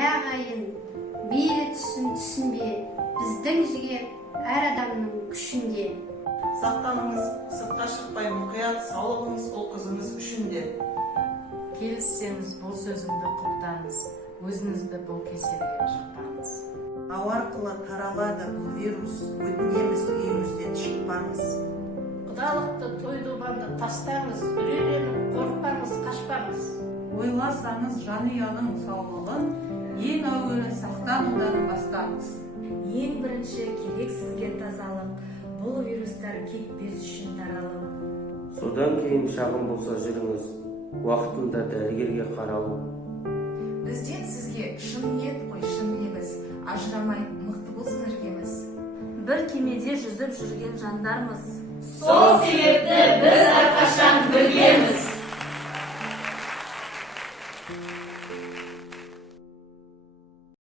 ағайын, мейлі түсінбе, біздің жігер әр адамның күшінде. Сақтаныңыз, сыртқа шықпай мұқият, саулығыңыз ұл қызыңыз үшін де. Келіссеңіз бұл сөзімді құптаңыз, өзіңізді бұл кеселге жықпаңыз. Ау арқылы таралады бұл вирус, өтінеміз үйіңізден шықпаңыз. Құдалықты, той-добанды тастаңыз, үрейленіп, қорықпаңыз, қашпаңыз. Ойласаңыз жанұяның саулығын, ең әуелі сақтанудан бастаңыз. Ең бірінші керек сізге тазалық, бұл вирустар кетпес үшін таралып. Содан кейін шағым болса жүріңіз, уақытында дәрігерге қаралып. Бізден сізге шын ниет қой, шын лебіз, ажырамай мықты болсын іргеміз. Бір кемеде жүзіп жүрген жандармыз. Сол себепті біз әрқашан біргеміз.